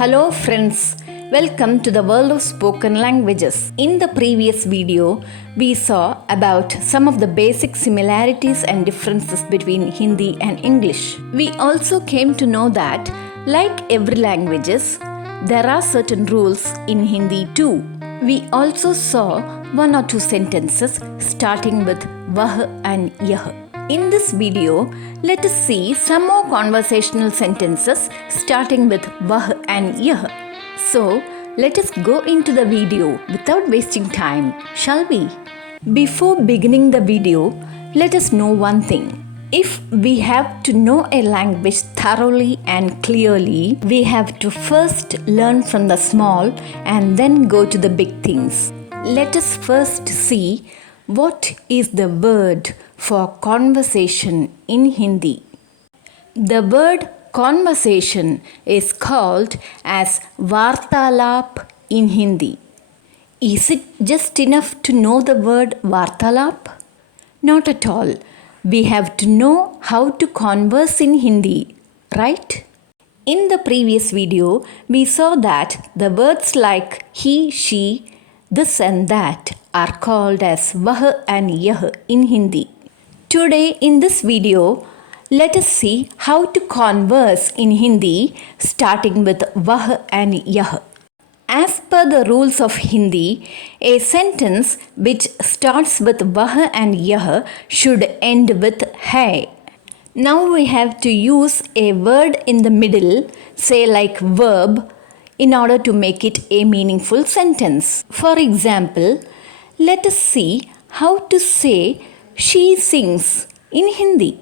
Hello friends, welcome to the world of spoken languages. In the previous video, we saw about some of the basic similarities and differences between Hindi and English. We also came to know that, like every languages, there are certain rules in Hindi too. We also saw one or two sentences starting with vah and yah. In this video, let us see some more conversational sentences starting with vah and yah. So, let us go into the video without wasting time, shall we? Before beginning the video, let us know one thing. If we have to know a language thoroughly and clearly, we have to first learn from the small and then go to the big things. Let us first see what is the word for conversation in Hindi. The word conversation is called as vartalap in Hindi. Is it just enough to know the word vartalap? Not at all. We have to know how to converse in Hindi, right? In the previous video, we saw that the words like he, she, this and that are called as vah and yah in Hindi. Today in this video, let us see how to converse in Hindi starting with vah and yah. As per the rules of Hindi, a sentence which starts with vah and yah should end with hai. Now we have to use a word in the middle, say like verb, in order to make it a meaningful sentence. For example, let us see how to say she sings in Hindi.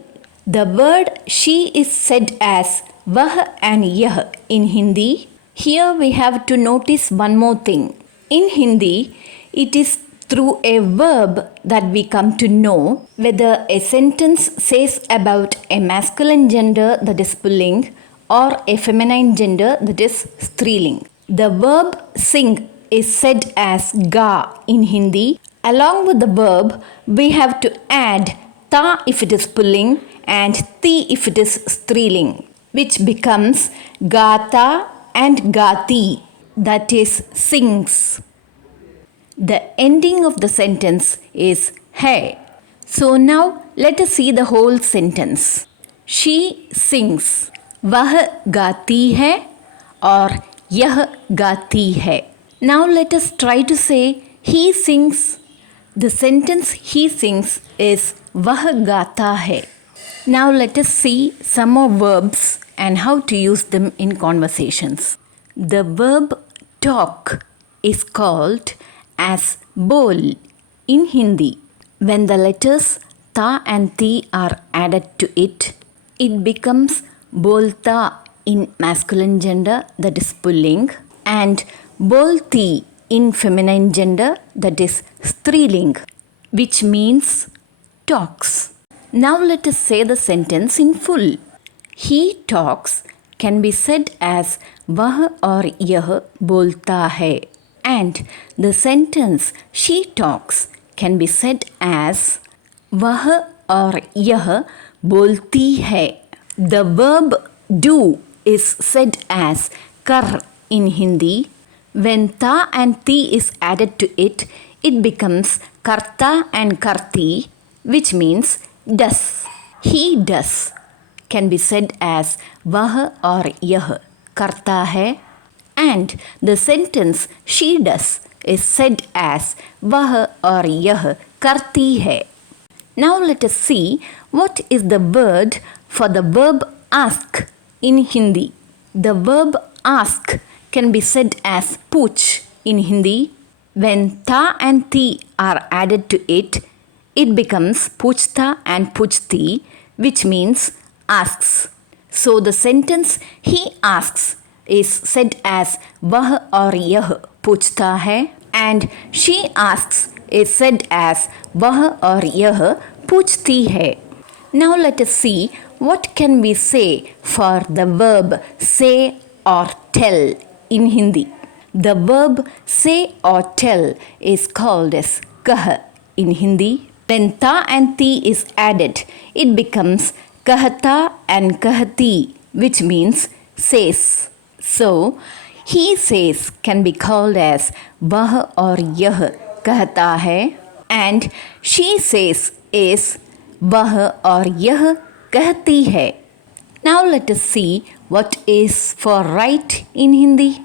The word she is said as vah and yah in Hindi. Here we have to notice one more thing. In Hindi, it is through a verb that we come to know whether a sentence says about a masculine gender, that is pulling, or a feminine gender, that is striling. The verb sing is said as ga in Hindi. Along with the verb, we have to add ta if it is pulling and ti if it is striling, which becomes gata and gati, that is sings. The ending of the sentence is hai. So now let us see the whole sentence. She sings. Vah gati hai or yah gati hai. Now let us try to say he sings. The sentence he sings is vah gata hai. Now let us see some more verbs and how to use them in conversations. The verb talk is called as bol in Hindi. When the letters ta and ti are added to it, it becomes bolta in masculine gender, that is pulling, and bolti in feminine gender, that is striling, which means talks. Now let us say the sentence in full. He talks can be said as vah or yah bolta hai, and the sentence she talks can be said as vah or yah bolti hai. The verb do is said as kar in Hindi. When ta and ti is added to it, it becomes karta and karti, which means does. He does can be said as vah or yah karta hai, and the sentence she does is said as vah or yah karti hai. Now let us see what is the word for the verb ask in Hindi. The verb ask can be said as pooch in Hindi. When ta and ti are added to it, it becomes puchta and puchti, which means asks. So the sentence he asks is said as vah or yah puchta hai, and she asks is said as vah or yah puchti hai. Now let us see what can we say for the verb say or tell in Hindi. The verb say or tell is called as kah in Hindi. When ta and ti is added, it becomes kahta and kahati, which means says. So, he says can be called as वह और यह कहता है, and she says is वह और यह कहती है. Now let us see what is for right in Hindi.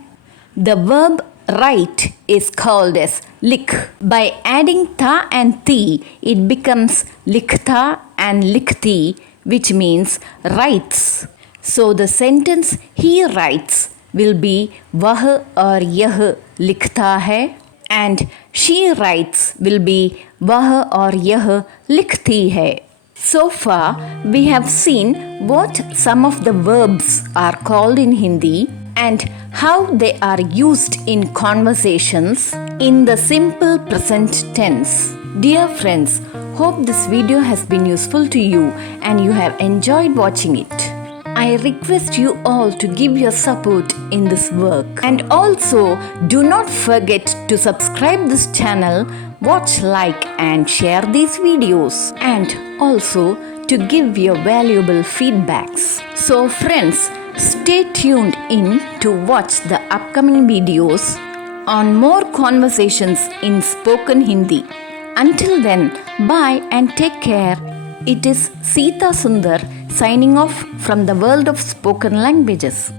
The verb write is called as लिख. By adding tha and ti, it becomes लिखता and लिखती, which means writes. So the sentence he writes will be वह और यह लिखता है, and she writes will be वह और यह लिखती है. So far, we have seen what some of the verbs are called in Hindi and how they are used in conversations in the simple present tense. Dear friends, hope this video has been useful to you and you have enjoyed watching it. I request you all to give your support in this work, and also do not forget to subscribe this channel, watch, like and share these videos, and also to give your valuable feedbacks. So friends, stay tuned in to watch the upcoming videos on more conversations in spoken Hindi. Until then, bye and take care. It is Sita Sundar signing off from the world of spoken languages.